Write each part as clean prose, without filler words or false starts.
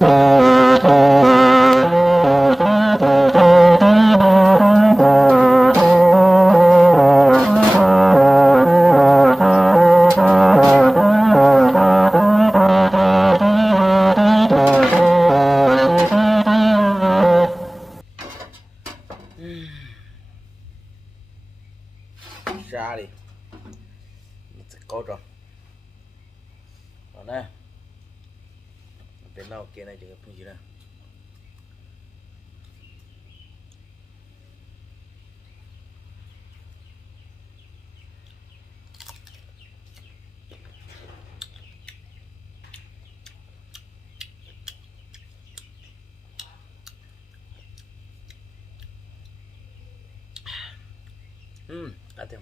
Ra đi có rồi nè bên nào kia này chừng cái gì nè đã thêm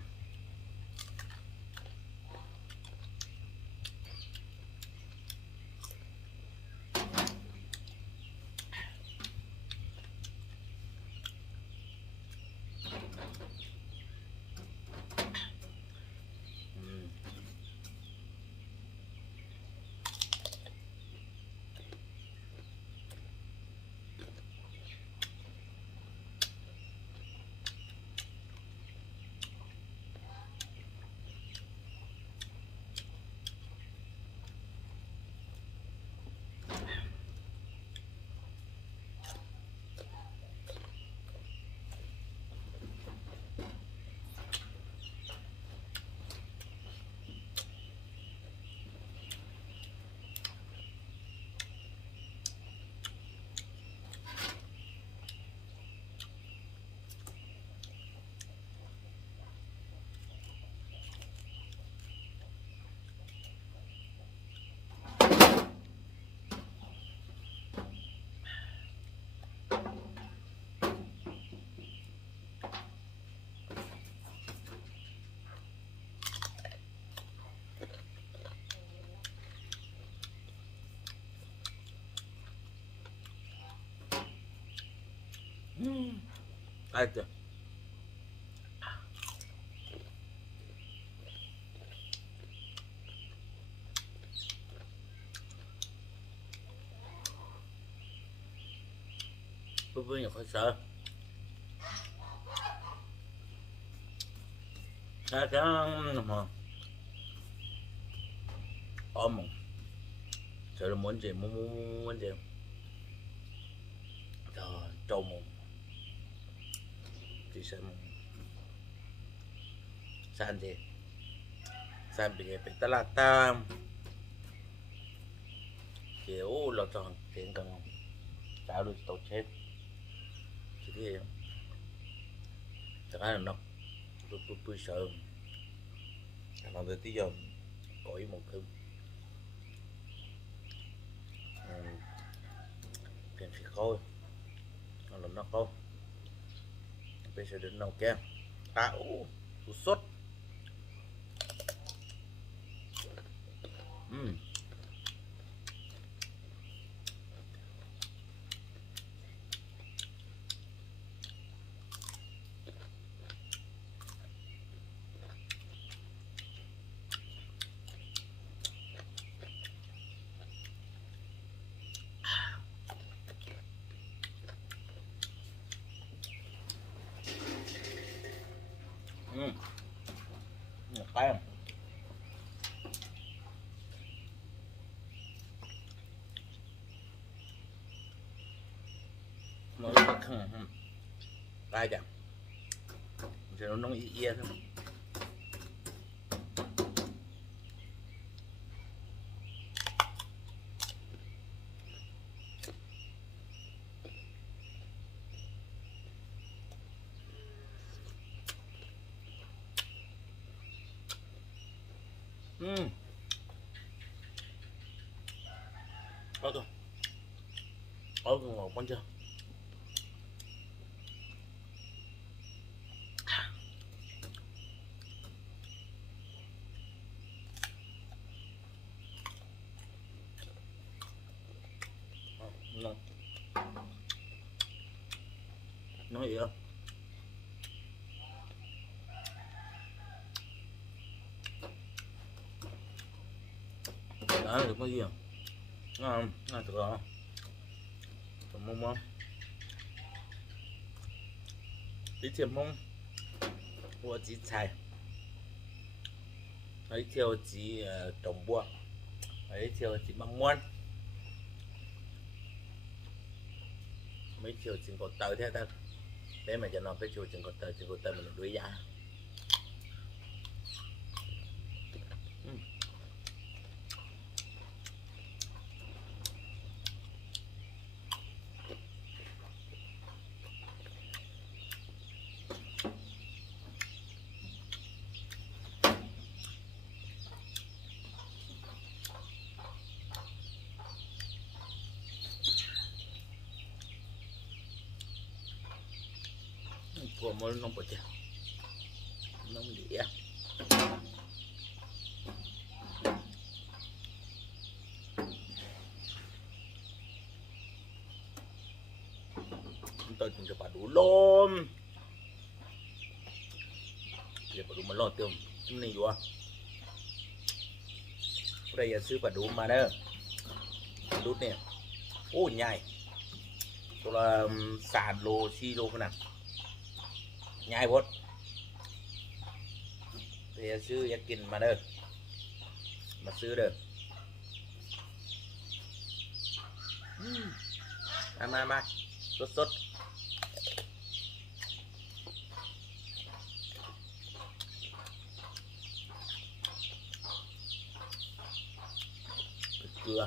ai kìa với nhiều khó sợ cái mà ôm sợ là muốn gì muốn gì trời trâu một thì sẽ san gì san bị ta là ta kiểu là tròn chuyện cần tạo được tổ chép chỉ thế chẳng là nó tôi sợ nó tới tí giờ cõi một cơm tiền phải khôi nó làm nó khôi bây giờ đến nấu kem sốt tay nó rất tay chẳng nó nóng ie thôi thôi ngọt quá chưa nói gì không đó được cái gì không được không mông mông đi thiềm mông mua chỉ xài ấy theo chỉ trồng bua ấy theo chỉ măng muôn mấy chiều chỉ có tờ thế ta để mà cho nó cái chiều chỉ có tờ mình đuổi ra của món nông bột chè nông đĩa tôi cũng cho bà đủ lôm giờ bà đủ mà lo tiêu chúng này vừa đây là sư bà đủ mà đó đút nè ô nhai tôi là sàn lô xi lô cái nào nhai bốt thì sưอยากกินมาเด้อมาซื้อเด้อมาสดเกลือ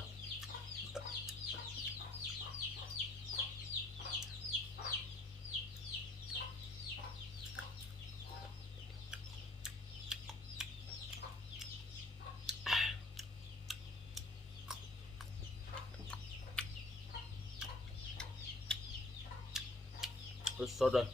sốt rồi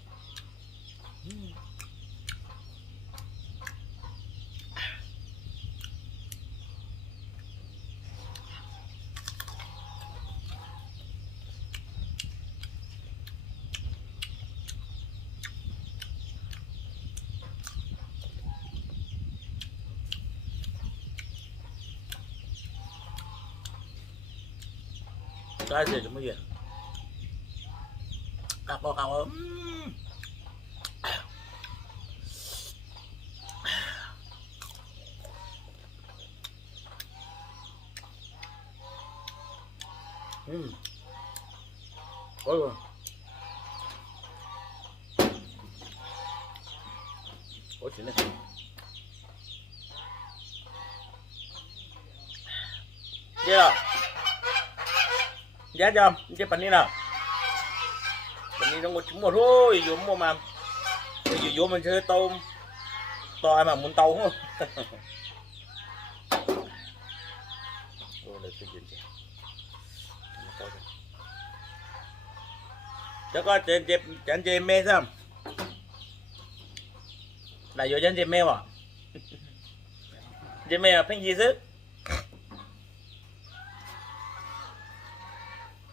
cái gì cũng gì cặp bao cặp ấm ôi rồi ôi chuyện này chưa giá cho chứ phần đi nào phần đi nó một chúng một thôi dùng mua mà bây giờ mình chơi tôm to mà muốn tàu không cho có chân chim mê sao là vô chân chim mê à chim mê là phanh gì chứ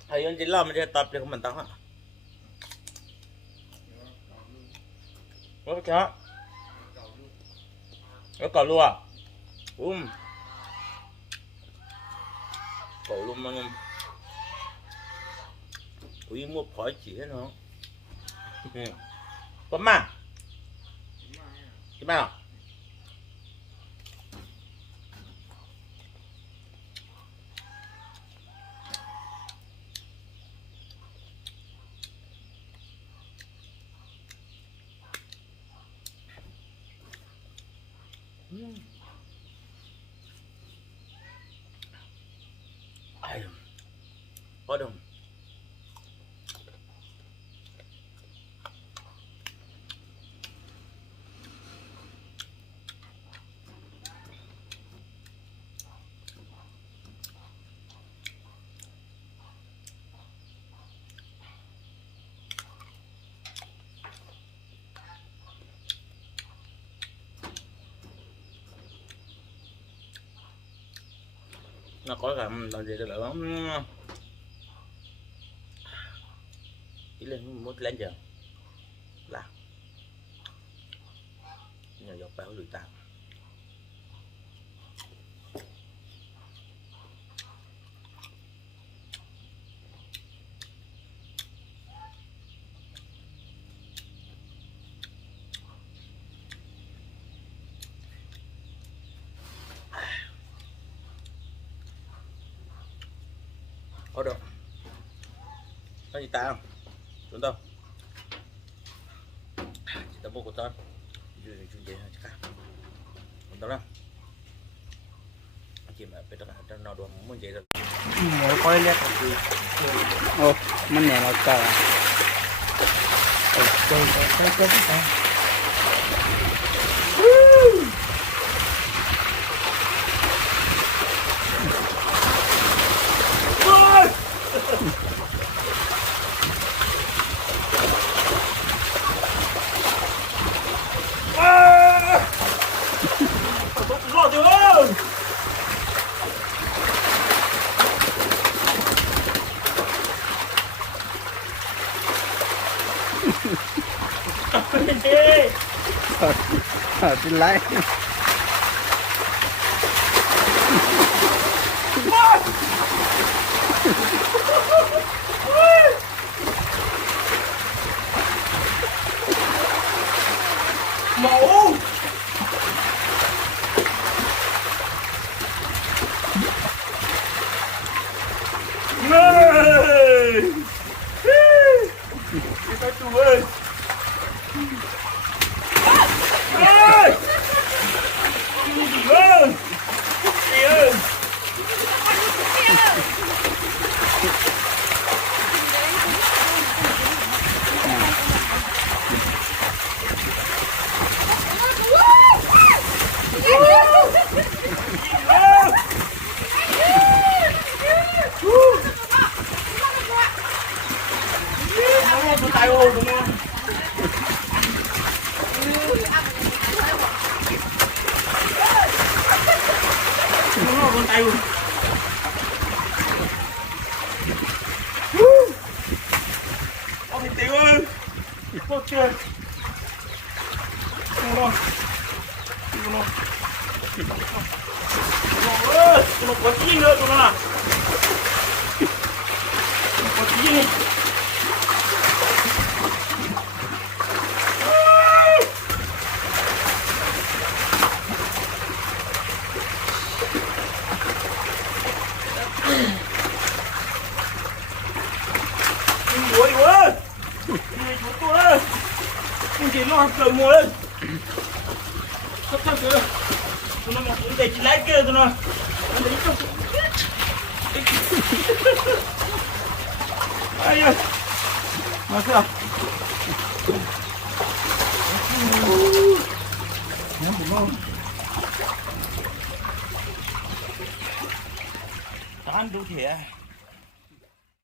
thầy anh chỉ làm mình tập thì không mình tao hả có chó có cỏ luôn à cỏ luôn mà ui mua khỏi chỉ hết nó có mà cái nào có đồng nó có cả làm gì được không đi lên muốn lên giờ là nhà dọc báo lười tạm Ôi được. Có gì ta không? Chúng tôi. Chỉ tao mua của tao. Chú vậy chắc cả. Còn tao đâu? Chị mà bây giờ nó đồ muốn vậy rồi. Mỗi coi lét thì ô mình nhẹ nó cờ chơi tin lái Mẫu. Này. Cái tay chủ ơi. Ơi. Ơi. Chị ơi. Con tay ô đúng không? Con tay luôn. Con thịt tiêu ơi. Con chơi. Không đâu. Không đâu. Ôi, nó có chi nữa tụi nó à? Có chi này. Ủa ủa. Này chú tôi ơi. Không chỉ nó cởi mùa lên. Sắp sắp kìa. Tụi nó mà cũng để chị lái kia tụi nó. Nó để trong. Ai ơi. Mà sao? Tahan dulu ya.